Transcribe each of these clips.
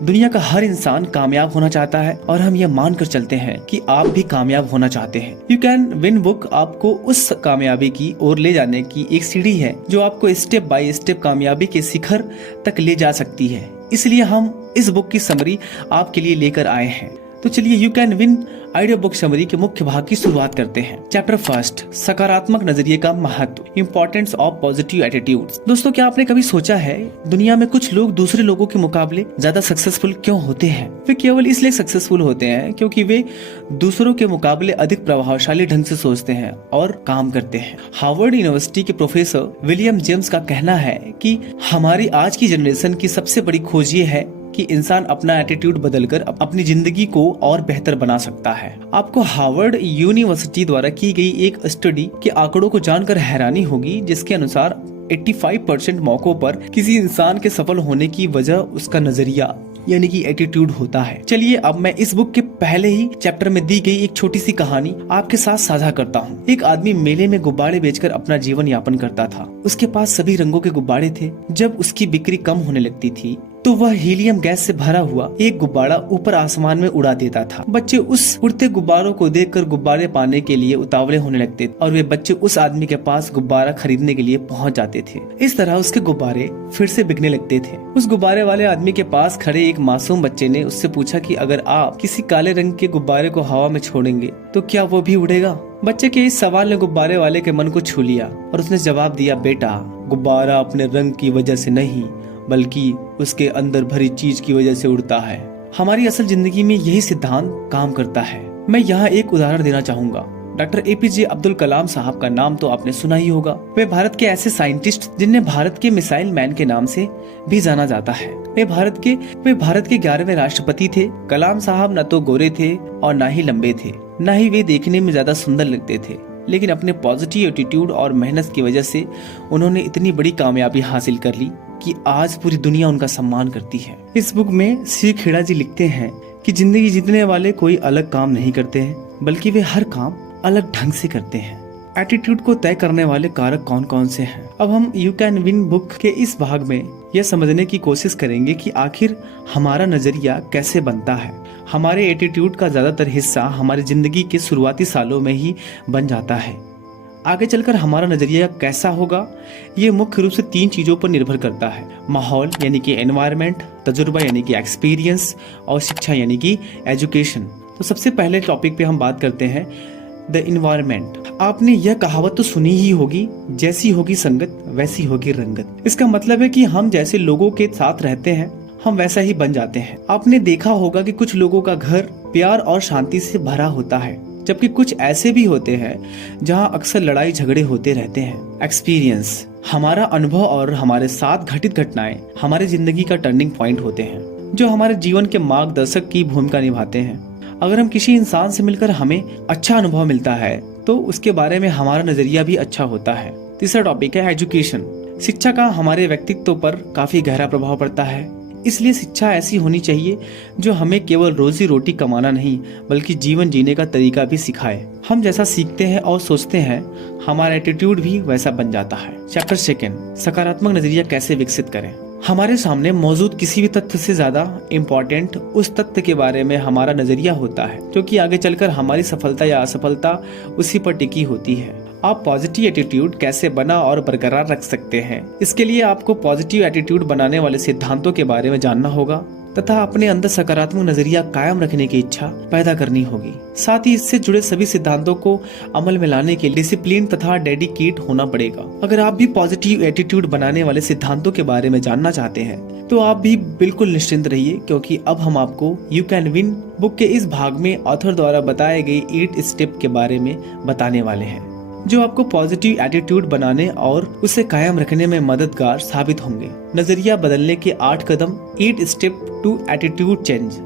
दुनिया का हर इंसान कामयाब होना चाहता है और हम ये मानकर चलते हैं कि आप भी कामयाब होना चाहते हैं। यू कैन विन बुक आपको उस कामयाबी की ओर ले जाने की एक सीढ़ी है जो आपको स्टेप बाय स्टेप कामयाबी के शिखर तक ले जा सकती है। इसलिए हम इस बुक की समरी आपके लिए लेकर आए हैं। तो चलिए you can win idea book summary के मुख्य भाग की शुरुआत करते हैं। चैप्टर फर्स्ट, सकारात्मक नजरिए का महत्व, इंपॉर्टेंस ऑफ पॉजिटिव एटीट्यूड्स। दोस्तों, क्या आपने कभी सोचा है दुनिया में कुछ लोग दूसरे लोगों के मुकाबले ज्यादा सक्सेसफुल क्यों होते हैं? वे केवल इसलिए सक्सेसफुल होते हैं क्योंकि वे दूसरों के मुकाबले अधिक प्रभावशाली ढंग से सोचते हैं और काम करते हैं। हार्वर्ड यूनिवर्सिटी के प्रोफेसर विलियम जेम्स का कहना है कि हमारी आज की जनरेशन की सबसे बड़ी खोज ये है कि इंसान अपना एटीट्यूड बदलकर अपनी जिंदगी को और बेहतर बना सकता है। आपको हार्वर्ड यूनिवर्सिटी द्वारा की गई एक स्टडी के आंकड़ों को जानकर हैरानी होगी, जिसके अनुसार 85% मौकों पर किसी इंसान के सफल होने की वजह उसका नजरिया यानी कि एटीट्यूड होता है। चलिए अब मैं इस बुक के पहले ही चैप्टर में दी गई एक छोटी सी कहानी आपके साथ साझा करता हूँ। एक आदमी मेले में गुब्बारे बेचकर अपना जीवन यापन करता था। उसके पास सभी रंगों के गुब्बारे थे। जब उसकी बिक्री कम होने लगती थी तो वह हीलियम गैस से भरा हुआ एक गुब्बारा ऊपर आसमान में उड़ा देता था। बच्चे उस उड़ते गुब्बारों को देखकर गुब्बारे पाने के लिए उतावले होने लगते और वे बच्चे उस आदमी के पास गुब्बारा खरीदने के लिए पहुंच जाते थे। इस तरह उसके गुब्बारे फिर से बिकने लगते थे। उस गुब्बारे वाले आदमी के पास खड़े एक मासूम बच्चे ने उससे पूछा कि अगर आप किसी काले रंग के गुब्बारे को हवा में छोड़ेंगे तो क्या वो भी उड़ेगा? बच्चे के इस सवाल ने गुब्बारे वाले के मन को छू लिया और उसने जवाब दिया, बेटा, गुब्बारा अपने रंग की वजह से नहीं बल्कि उसके अंदर भरी चीज की वजह से उड़ता है। हमारी असल जिंदगी में यही सिद्धांत काम करता है। मैं यहाँ एक उदाहरण देना चाहूंगा। डॉक्टर एपीजे अब्दुल कलाम साहब का नाम तो आपने सुना ही होगा। वे भारत के ऐसे साइंटिस्ट जिन्हें भारत के मिसाइल मैन के नाम से भी जाना जाता है। वे भारत के 11वें राष्ट्रपति थे। कलाम साहब न तो गोरे थे और न ही लंबे थे, न ही वे देखने में ज्यादा सुंदर लगते थे, लेकिन अपने पॉजिटिव एटीट्यूड और मेहनत की वजह से उन्होंने इतनी बड़ी कामयाबी हासिल कर ली कि आज पूरी दुनिया उनका सम्मान करती है। इस बुक में श्री खेड़ा जी लिखते हैं कि जिंदगी जीतने वाले कोई अलग काम नहीं करते हैं, बल्कि वे हर काम अलग ढंग से करते हैं। एटीट्यूड को तय करने वाले कारक कौन कौन से हैं? अब हम यू कैन विन बुक के इस भाग में यह समझने की कोशिश करेंगे कि आखिर हमारा नजरिया कैसे बनता है। हमारे एटीट्यूड का ज्यादातर हिस्सा हमारी जिंदगी के शुरुआती सालों में ही बन जाता है। आगे चलकर हमारा नजरिया कैसा होगा ये मुख्य रूप से 3 चीजों पर निर्भर करता है। माहौल यानी कि एनवायरनमेंट, तजुर्बा यानी कि एक्सपीरियंस और शिक्षा यानी कि एजुकेशन। तो सबसे पहले टॉपिक पे हम बात करते हैं द इन्वायरमेंट। आपने यह कहावत तो सुनी ही होगी, जैसी होगी संगत वैसी होगी रंगत। इसका मतलब है कि हम जैसे लोगों के साथ रहते हैं हम वैसा ही बन जाते हैं। आपने देखा होगा कि कुछ लोगों का घर प्यार और शांति से भरा होता है, जबकि कुछ ऐसे भी होते हैं जहां अक्सर लड़ाई झगड़े होते रहते हैं। एक्सपीरियंस, हमारा अनुभव और हमारे साथ घटित घटनाएं हमारे जिंदगी का टर्निंग पॉइंट होते हैं, जो हमारे जीवन के मार्गदर्शक की भूमिका निभाते हैं। अगर हम किसी इंसान से मिलकर हमें अच्छा अनुभव मिलता है तो उसके बारे में हमारा नजरिया भी अच्छा होता है। तीसरा टॉपिक है एजुकेशन। शिक्षा का हमारे व्यक्तित्व पर काफी गहरा प्रभाव पड़ता है, इसलिए शिक्षा ऐसी होनी चाहिए जो हमें केवल रोजी रोटी कमाना नहीं बल्कि जीवन जीने का तरीका भी सिखाए। हम जैसा सीखते हैं और सोचते हैं हमारा एटीट्यूड भी वैसा बन जाता है। चैप्टर सेकंड, सकारात्मक नजरिया कैसे विकसित करें। हमारे सामने मौजूद किसी भी तथ्य से ज्यादा इम्पोर्टेंट उस तथ्य के बारे में हमारा नजरिया होता है, क्योंकि आगे चलकर हमारी सफलता या असफलता उसी पर टिकी होती है। आप पॉजिटिव एटीट्यूड कैसे बना और बरकरार रख सकते हैं, इसके लिए आपको पॉजिटिव एटीट्यूड बनाने वाले सिद्धांतों के बारे में जानना होगा तथा अपने अंदर सकारात्मक नजरिया कायम रखने की इच्छा पैदा करनी होगी। साथ ही इससे जुड़े सभी सिद्धांतों को अमल में लाने के लिए डिसिप्लिन तथा डेडिकेट होना पड़ेगा। अगर आप भी पॉजिटिव एटीट्यूड बनाने वाले सिद्धांतों के बारे में जानना चाहते हैं तो आप भी बिल्कुल निश्चिंत रहिए, क्योंकि अब हम आपको यू कैन विन बुक के इस भाग में ऑथर द्वारा बताए गए 8 स्टेप के बारे में बताने वाले हैं, जो आपको पॉजिटिव एटीट्यूड बनाने और उसे कायम रखने में मददगार साबित होंगे। नजरिया बदलने के 8 कदम, 8 step to attitude change.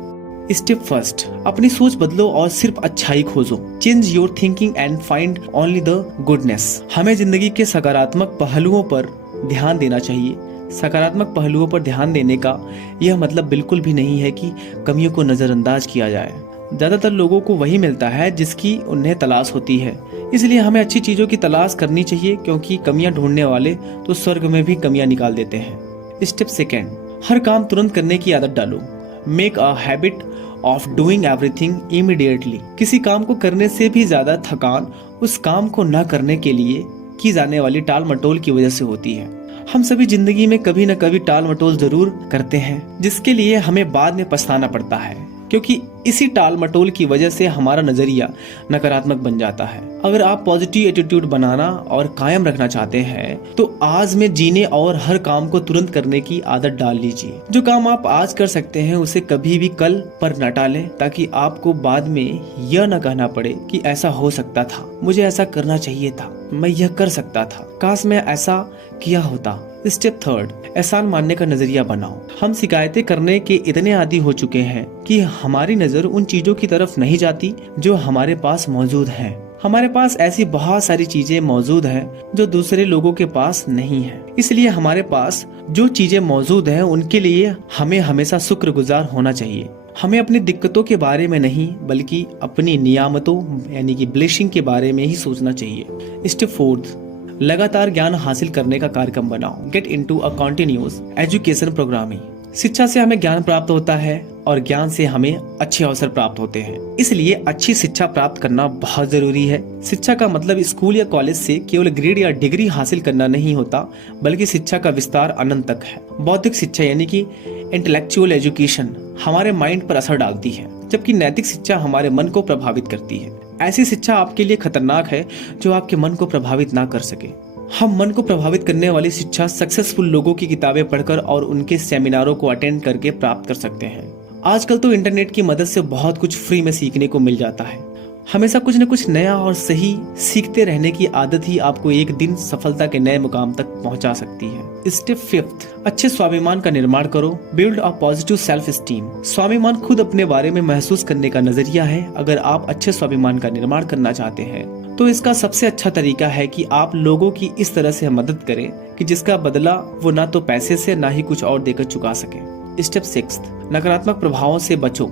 Step first, अपनी सोच बदलो और सिर्फ अच्छाई खोजो। Change your thinking and find only the goodness. हमें जिंदगी के सकारात्मक पहलुओं पर ध्यान देना चाहिए। सकारात्मक पहलुओं पर ध्यान देने का यह मतलब बिल्कुल भी नहीं है कि कमियों को नजरअंदाज किया जाए। ज्यादातर लोगों को वही मिलता है जिसकी उन्हें तलाश होती है, इसलिए हमें अच्छी चीजों की तलाश करनी चाहिए, क्योंकि कमियां ढूंढने वाले तो स्वर्ग में भी कमियां निकाल देते हैं। स्टेप सेकेंड, हर काम तुरंत करने की आदत डालो। Make a habit of doing everything immediately. किसी काम को करने से भी ज्यादा थकान उस काम को न करने के लिए की जाने वाली टाल मटोल की वजह से होती है। हम सभी जिंदगी में कभी न कभी टाल मटोल जरूर करते हैं, जिसके लिए हमें बाद में पछताना पड़ता है, क्योंकि इसी टाल मटोल की वजह से हमारा नजरिया नकारात्मक बन जाता है। अगर आप पॉजिटिव एटीट्यूड बनाना और कायम रखना चाहते हैं तो आज में जीने और हर काम को तुरंत करने की आदत डाल लीजिए। जो काम आप आज कर सकते हैं उसे कभी भी कल पर न टालें, ताकि आपको बाद में यह न कहना पड़े कि ऐसा हो सकता था, मुझे ऐसा करना चाहिए था, मैं यह कर सकता था, काश मैं ऐसा किया होता। स्टेप 3, एहसान मानने का नजरिया बनाओ। हम शिकायतें करने के इतने आदी हो चुके हैं कि हमारी नजर उन चीजों की तरफ नहीं जाती जो हमारे पास मौजूद हैं। हमारे पास ऐसी बहुत सारी चीजें मौजूद हैं जो दूसरे लोगों के पास नहीं है। इसलिए हमारे पास जो चीजें मौजूद हैं उनके लिए हमें हमेशा शुक्रगुजार होना चाहिए। हमें अपनी दिक्कतों के बारे में नहीं बल्कि अपनी नियामतों यानी कि ब्लेसिंग के बारे में ही सोचना चाहिए। स्टेप 4, लगातार ज्ञान हासिल करने का कार्यक्रम बनाओ। Get into a continuous education programming. शिक्षा से हमें ज्ञान प्राप्त होता है और ज्ञान से हमें अच्छे अवसर प्राप्त होते हैं। इसलिए अच्छी शिक्षा प्राप्त करना बहुत जरूरी है। शिक्षा का मतलब स्कूल या कॉलेज से केवल ग्रेड या डिग्री हासिल करना नहीं होता, बल्कि शिक्षा का विस्तार अनंत तक है। बौद्धिक शिक्षा यानी कि इंटेलेक्चुअल एजुकेशन हमारे माइंड पर असर डालती है, जबकि नैतिक शिक्षा हमारे मन को प्रभावित करती है। ऐसी शिक्षा आपके लिए खतरनाक है जो आपके मन को प्रभावित ना कर सके। हम मन को प्रभावित करने वाली शिक्षा सक्सेसफुल लोगों की किताबें पढ़कर और उनके सेमिनारों को अटेंड करके प्राप्त कर सकते हैं। आजकल तो इंटरनेट की मदद से बहुत कुछ फ्री में सीखने को मिल जाता है। हमेशा कुछ न कुछ नया और सही सीखते रहने की आदत ही आपको एक दिन सफलता के नए मुकाम तक पहुंचा सकती है। स्टेप 5, अच्छे स्वाभिमान का निर्माण करो। Build a positive self esteem. स्वाभिमान खुद अपने बारे में महसूस करने का नजरिया है। अगर आप अच्छे स्वाभिमान का निर्माण करना चाहते हैं तो इसका सबसे अच्छा तरीका है कि आप लोगों की इस तरह से मदद करें कि जिसका बदला वो ना तो पैसे से ना ही कुछ और देकर चुका सके। स्टेप 6, नकारात्मक प्रभावों से बचो।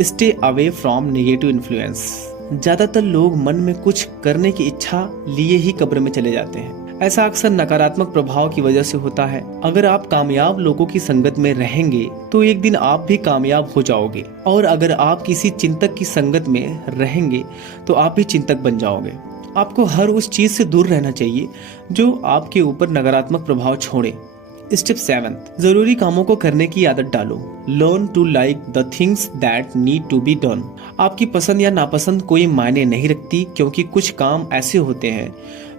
Stay away from negative influence. ज्यादातर लोग मन में कुछ करने की इच्छा लिए ही कब्र में चले जाते हैं। ऐसा अक्सर नकारात्मक प्रभाव की वजह से होता है। अगर आप कामयाब लोगों की संगत में रहेंगे तो एक दिन आप भी कामयाब हो जाओगे, और अगर आप किसी चिंतक की संगत में रहेंगे तो आप भी चिंतक बन जाओगे। आपको हर उस चीज से दूर रहना चाहिए जो आपके ऊपर नकारात्मक प्रभाव छोड़े। स्टेप 7, जरूरी कामों को करने की आदत डालो। Learn to like the things that need to be done. आपकी पसंद या नापसंद कोई मायने नहीं रखती, क्योंकि कुछ काम ऐसे होते हैं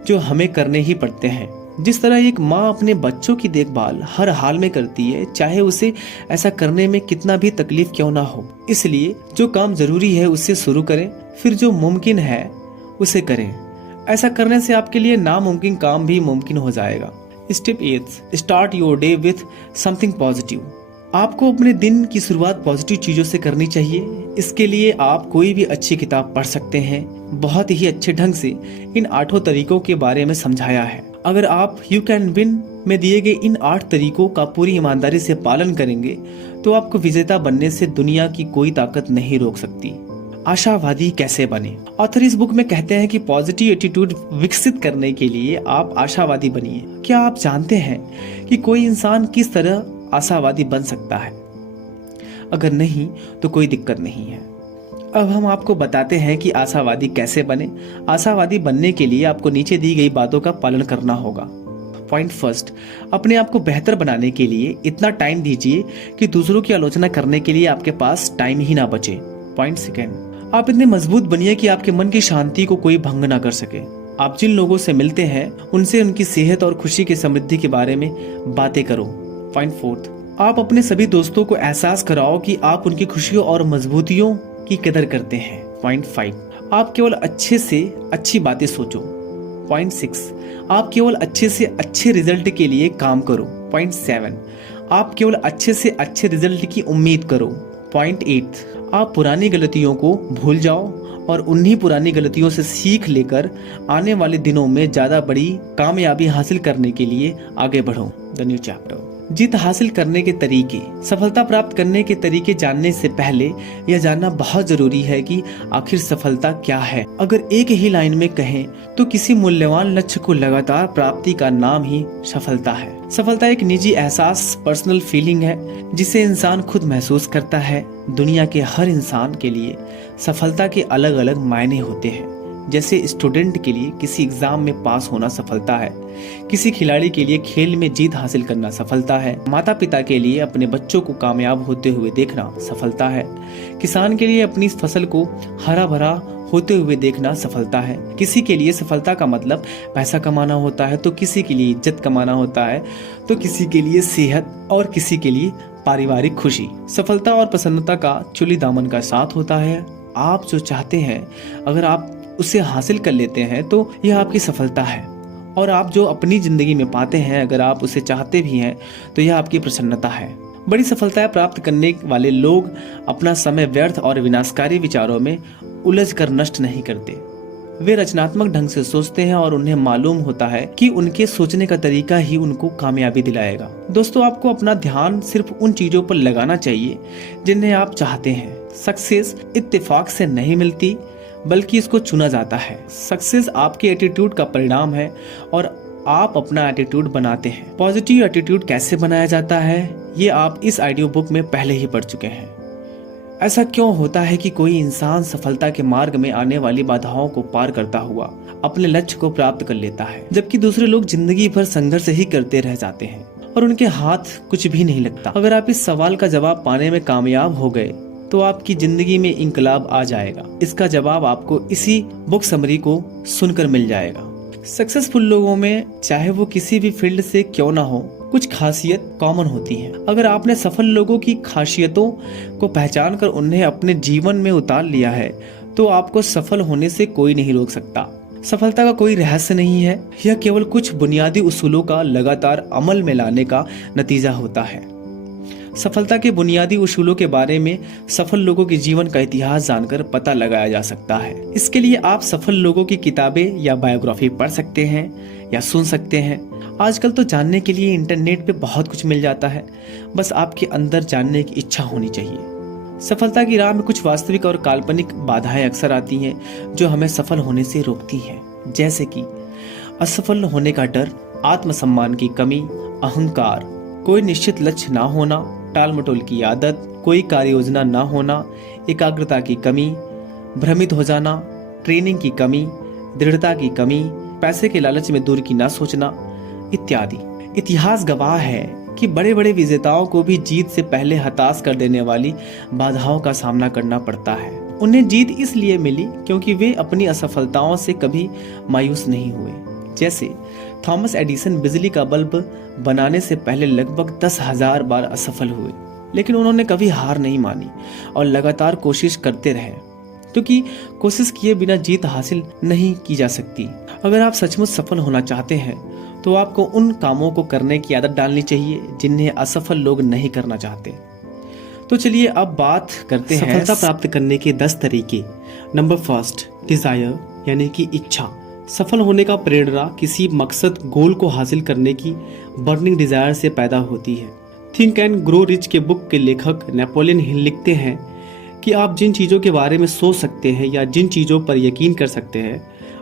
जो हमें करने ही पड़ते हैं। जिस तरह एक माँ अपने बच्चों की देखभाल हर हाल में करती है, चाहे उसे ऐसा करने में कितना भी तकलीफ क्यों ना हो। इसलिए जो काम जरूरी है उसे शुरू करें, फिर जो मुमकिन है उसे करें। ऐसा करने से आपके लिए नामुमकिन काम भी मुमकिन हो जाएगा। Step 8, start your day with something positive. आपको अपने दिन की शुरुआत पॉजिटिव चीजों से करनी चाहिए। इसके लिए आप कोई भी अच्छी किताब पढ़ सकते हैं। बहुत ही अच्छे ढंग से इन 8 तरीकों के बारे में समझाया है। अगर आप यू कैन विन में दिए गए इन 8 तरीकों का पूरी ईमानदारी से पालन करेंगे तो आपको विजेता बनने से दुनिया की कोई ताकत नहीं रोक सकती। आशावादी कैसे बने? ऑथर इस बुक में कहते हैं कि पॉजिटिव एटीट्यूड विकसित करने के लिए आप आशावादी बनिए। क्या आप जानते हैं कि कोई इंसान किस तरह आशावादी बन सकता है? अगर नहीं तो कोई दिक्कत नहीं है। अब हम आपको बताते हैं कि आशावादी कैसे बने। आशावादी बनने के लिए आपको नीचे दी गई बातों का पालन करना होगा। पॉइंट फर्स्ट, अपने आप को बेहतर बनाने के लिए इतना टाइम दीजिए कि दूसरों की आलोचना करने के लिए आपके पास टाइम ही ना बचे। पॉइंट सेकेंड, आप इतने मजबूत बनिए कि आपके मन की शांति को कोई भंग ना कर सके। आप जिन लोगों से मिलते हैं उनसे उनकी सेहत और खुशी की समृद्धि के बारे में बातें करो। पॉइंट फोर्थ, आप अपने सभी दोस्तों को एहसास कराओ कि आप उनकी खुशियों और मजबूतियों की कदर करते हैं। पॉइंट 5, आप केवल अच्छे से अच्छी बातें सोचो। पॉइंट 6, आप केवल अच्छे से अच्छे रिजल्ट के लिए काम करो। पॉइंट 7, आप केवल अच्छे से अच्छे रिजल्ट की उम्मीद करो। पॉइंट 8, आप पुरानी गलतियों को भूल जाओ और उन्हीं पुरानी गलतियों से सीख लेकर आने वाले दिनों में ज्यादा बड़ी कामयाबी हासिल करने के लिए आगे बढ़ो। The new chapter. जीत हासिल करने के तरीके। सफलता प्राप्त करने के तरीके जानने से पहले यह जानना बहुत जरूरी है कि आखिर सफलता क्या है। अगर एक ही लाइन में कहें तो किसी मूल्यवान लक्ष्य को लगातार प्राप्ति का नाम ही सफलता है। सफलता एक निजी एहसास, पर्सनल फीलिंग है जिसे इंसान खुद महसूस करता है। दुनिया के हर इंसान के लिए सफलता के अलग अलग मायने होते हैं। जैसे स्टूडेंट के लिए किसी एग्जाम में पास होना सफलता है, किसी खिलाड़ी के लिए खेल में जीत हासिल करना सफलता है, माता पिता के लिए अपने बच्चों को कामयाब होते हुए देखना सफलता है, किसान के लिए अपनी फसल को हरा भरा होते हुए देखना सफलता है। किसी के लिए सफलता का मतलब पैसा कमाना होता है, तो किसी के लिए इज्जत कमाना होता है, तो किसी के लिए सेहत और किसी के लिए पारिवारिक खुशी। सफलता और प्रसन्नता का चुली दामन का साथ होता है। आप जो चाहते हैं अगर आप उसे हासिल कर लेते हैं तो यह आपकी सफलता है, और आप जो अपनी जिंदगी में पाते हैं अगर आप उसे चाहते भी हैं तो यह आपकी प्रसन्नता है। बड़ी सफलताएं प्राप्त करने वाले लोग अपना समय व्यर्थ और विनाशकारी विचारों में उलझ कर नष्ट नहीं करते। वे रचनात्मक ढंग से सोचते हैं और उन्हें मालूम होता है कि उनके सोचने का तरीका ही उनको कामयाबी दिलाएगा। दोस्तों, आपको अपना ध्यान सिर्फ उन चीजों पर लगाना चाहिए जिन्हें आप चाहते हैं। सक्सेस इत्तेफाक से नहीं मिलती बल्कि इसको चुना जाता है। सक्सेस आपके एटीट्यूड का परिणाम है और आप अपना एटीट्यूड बनाते हैं। पॉजिटिव एटीट्यूड कैसे बनाया जाता है ये आप इस ऑडियो बुक में पहले ही पढ़ चुके हैं। ऐसा क्यों होता है कि कोई इंसान सफलता के मार्ग में आने वाली बाधाओं को पार करता हुआ अपने लक्ष्य को प्राप्त कर लेता है, जबकि दूसरे लोग जिंदगी भर संघर्ष ही करते रह जाते हैं और उनके हाथ कुछ भी नहीं लगता। अगर आप इस सवाल का जवाब पाने में कामयाब हो गए तो आपकी जिंदगी में इंकलाब आ जाएगा। इसका जवाब आपको इसी बुक समरी को सुनकर मिल जाएगा। सक्सेसफुल लोगों में चाहे वो किसी भी फील्ड से क्यों ना हो, कुछ खासियत कॉमन होती हैं। अगर आपने सफल लोगों की खासियतों को पहचान कर उन्हें अपने जीवन में उतार लिया है तो आपको सफल होने से कोई नहीं रोक सकता। सफलता का कोई रहस्य नहीं है, यह केवल कुछ बुनियादी उसूलों का लगातार अमल में लाने का नतीजा होता है। सफलता के बुनियादी उसूलों के बारे में सफल लोगों के जीवन का इतिहास जानकर पता लगाया जा सकता है। इसके लिए आप सफल लोगों की किताबें या बायोग्राफी पढ़ सकते हैं या सुन सकते हैं। आजकल तो जानने के लिए इंटरनेट पे बहुत कुछ मिल जाता है, बस आपके अंदर जानने की इच्छा होनी चाहिए। सफलता की राह में कुछ वास्तविक और काल्पनिक बाधाएं अक्सर आती हैं जो हमें सफल होने से रोकती हैं, जैसे कि असफल होने का डर, आत्मसम्मान की कमी, अहंकार, कोई निश्चित लक्ष्य ना होना, टाल मटोल की आदत, कोई कार्य योजना ना होना, एकाग्रता की कमी, भ्रमित हो जाना, ट्रेनिंग की कमी, दृढ़ता की कमी, पैसे के लालच में दूर की ना सोचना इत्यादि। इतिहास गवाह है कि बड़े बड़े विजेताओं को भी जीत से पहले हताश कर देने वाली बाधाओं का सामना करना पड़ता है। उन्हें जीत इसलिए मिली क्योंकि वे अपनी असफलताओं से कभी मायूस नहीं हुए। जैसे थॉमस एडिसन बिजली का बल्ब बनाने से पहले लगभग 10,000 बार असफल हुए, लेकिन उन्होंने कभी हार नहीं मानी और लगातार कोशिश करते रहे, क्योंकि कोशिश किए बिना जीत हासिल नहीं की जा सकती। अगर आप सचमुच सफल होना चाहते हैं तो आपको उन कामों को करने की आदत डालनी चाहिए जिन्हें असफल लोग नहीं करना चाहते। तो चलिए अब बात करते हैं सफलता प्राप्त करने के 10 तरीके। नंबर फर्स्ट, डिजायर यानी कि इच्छा। सफल होने का प्रेरणा किसी मकसद, गोल को हासिल करने की बर्निंग डिजायर से पैदा होती है। थिंक एंड ग्रो रिच के बुक के लेखक नेपोलियन हिल लिखते हैं कि आप जिन चीज़ों के बारे में सोच सकते हैं या जिन चीज़ों पर यकीन कर सकते हैं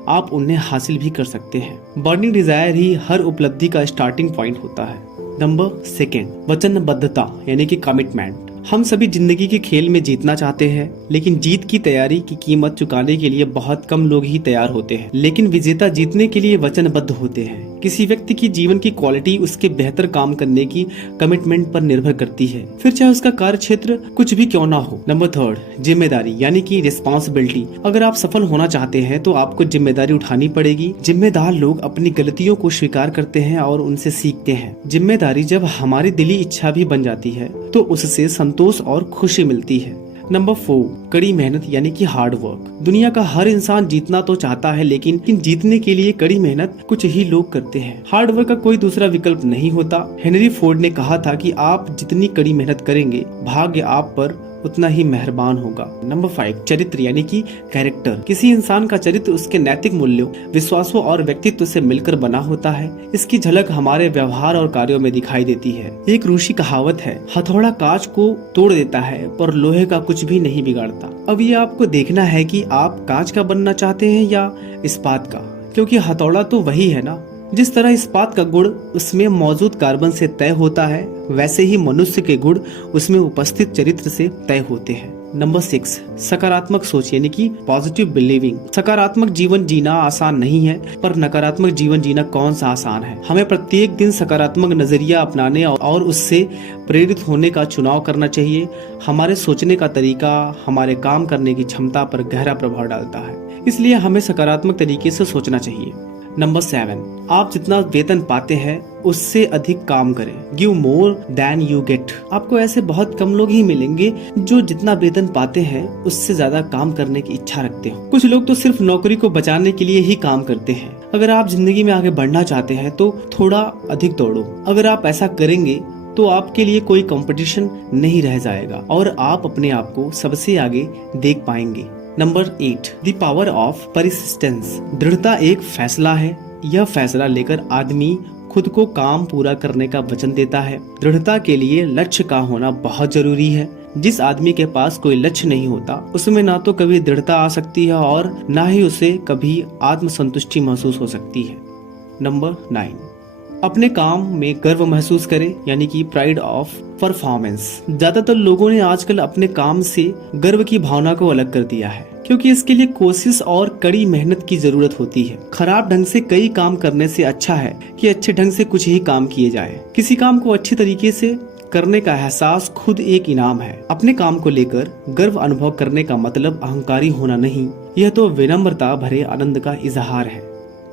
आप उन्हें हासिल भी कर सकते हैं। बर्निंग डिजायर ही हर उपलब्धि का स्टार्टिंग पॉइंट होता है। नंबर सेकेंड, वचनबद्धता यानी कि कमिटमेंट। हम सभी जिंदगी के खेल में जीतना चाहते हैं, लेकिन जीत की तैयारी की कीमत चुकाने के लिए बहुत कम लोग ही तैयार होते हैं। लेकिन विजेता जीतने के लिए वचनबद्ध होते हैं। किसी व्यक्ति की जीवन की क्वालिटी उसके बेहतर काम करने की कमिटमेंट पर निर्भर करती है, फिर चाहे उसका कार्य क्षेत्र कुछ भी क्यों ना हो। नंबर थर्ड, जिम्मेदारी यानी कि रिस्पॉन्सिबिलिटी। अगर आप सफल होना चाहते हैं तो आपको जिम्मेदारी उठानी पड़ेगी। जिम्मेदार लोग अपनी गलतियों को स्वीकार करते हैं और उनसे सीखते हैं। जिम्मेदारी जब हमारी दिली इच्छा भी बन जाती है तो उससे संतोष और खुशी मिलती है। नंबर 4, कड़ी मेहनत यानी कि हार्ड वर्क। दुनिया का हर इंसान जीतना तो चाहता है, लेकिन जीतने के लिए कड़ी मेहनत कुछ ही लोग करते हैं। हार्ड वर्क का कोई दूसरा विकल्प नहीं होता। हेनरी फोर्ड ने कहा था कि आप जितनी कड़ी मेहनत करेंगे भाग्य आप पर उतना ही मेहरबान होगा। नंबर 5, चरित्र यानी कि कैरेक्टर। किसी इंसान का चरित्र उसके नैतिक मूल्यों, विश्वासों और व्यक्तित्व से मिलकर बना होता है। इसकी झलक हमारे व्यवहार और कार्यों में दिखाई देती है। एक रूसी कहावत है, हथौड़ा कांच को तोड़ देता है पर लोहे का कुछ भी नहीं बिगाड़ता। अब ये आपको देखना है कि आप कांच का बनना चाहते हैं या इस्पात का, क्योंकि हथौड़ा तो वही है ना। जिस तरह इस्पात का गुण उसमें मौजूद कार्बन से तय होता है, वैसे ही मनुष्य के गुण उसमें उपस्थित चरित्र से तय होते हैं। नंबर 6, सकारात्मक सोच यानी कि पॉजिटिव बिलीविंग। सकारात्मक जीवन जीना आसान नहीं है, पर नकारात्मक जीवन जीना कौन सा आसान है। हमें प्रत्येक दिन सकारात्मक नजरिया अपनाने और उससे प्रेरित होने का चुनाव करना चाहिए। हमारे सोचने का तरीका हमारे काम करने की क्षमता पर गहरा प्रभाव डालता है, इसलिए हमें सकारात्मक तरीके से सोचना चाहिए। नंबर 7, आप जितना वेतन पाते हैं उससे अधिक काम करें। Give more than you get. आपको ऐसे बहुत कम लोग ही मिलेंगे जो जितना वेतन पाते हैं उससे ज्यादा काम करने की इच्छा रखते हो। कुछ लोग तो सिर्फ नौकरी को बचाने के लिए ही काम करते हैं। अगर आप जिंदगी में आगे बढ़ना चाहते हैं तो थोड़ा अधिक दौड़ो। अगर आप ऐसा करेंगे तो आपके लिए कोई कंपटीशन नहीं रह जाएगा और आप अपने आप को सबसे आगे देख पाएंगे। Number 8, the power of persistence. दृढ़ता एक फैसला है। यह फैसला लेकर आदमी खुद को काम पूरा करने का वचन देता है। दृढ़ता के लिए लक्ष्य का होना बहुत जरूरी है। जिस आदमी के पास कोई लक्ष्य नहीं होता उसमें ना तो कभी दृढ़ता आ सकती है और ना ही उसे कभी आत्मसंतुष्टि महसूस हो सकती है। नंबर 9, अपने काम में गर्व महसूस करें यानी कि प्राइड ऑफ परफॉर्मेंस। ज्यादातर लोगों ने आजकल अपने काम से गर्व की भावना को अलग कर दिया है, क्योंकि इसके लिए कोशिश और कड़ी मेहनत की जरूरत होती है। खराब ढंग से कई काम करने से अच्छा है कि अच्छे ढंग से कुछ ही काम किए जाए। किसी काम को अच्छी तरीके से करने का एहसास खुद एक इनाम है। अपने काम को लेकर गर्व अनुभव करने का मतलब अहंकारी होना नहीं, यह तो विनम्रता भरे आनंद का इजहार है।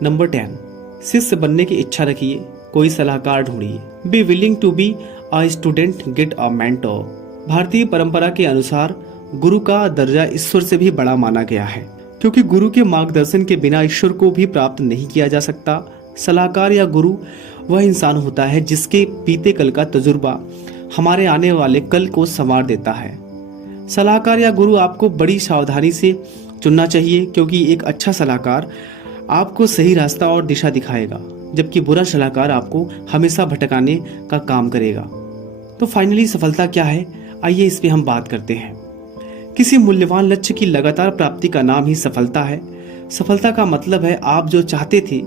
नंबर 10, शिष्य बनने की इच्छा रखिए, कोई सलाहकार ढूंढिए। Be willing to be a student get a mentor. भारतीय परंपरा के अनुसार गुरु का दर्जा ईश्वर से भी बड़ा माना गया है, क्योंकि गुरु के मार्गदर्शन के बिना ईश्वर को भी प्राप्त नहीं किया जा सकता। सलाहकार या गुरु वह इंसान होता है जिसके बीते कल का तजुर्बा हमारे आने वाले कल को संवार देता है। सलाहकार या गुरु आपको बड़ी सावधानी से चुनना चाहिए, क्योंकि एक अच्छा सलाहकार आपको सही रास्ता और दिशा दिखाएगा, जबकि बुरा सलाहकार आपको हमेशा भटकाने का काम करेगा। तो फाइनली सफलता क्या है, आइए इस पे हम बात करते हैं। किसी मूल्यवान लक्ष्य की लगातार प्राप्ति का नाम ही सफलता है। सफलता का मतलब है आप जो चाहते थे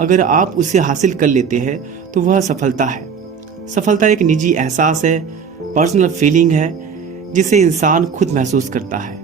अगर आप उसे हासिल कर लेते हैं तो वह सफलता है। सफलता एक निजी एहसास है, पर्सनल फीलिंग है जिसे इंसान खुद महसूस करता है।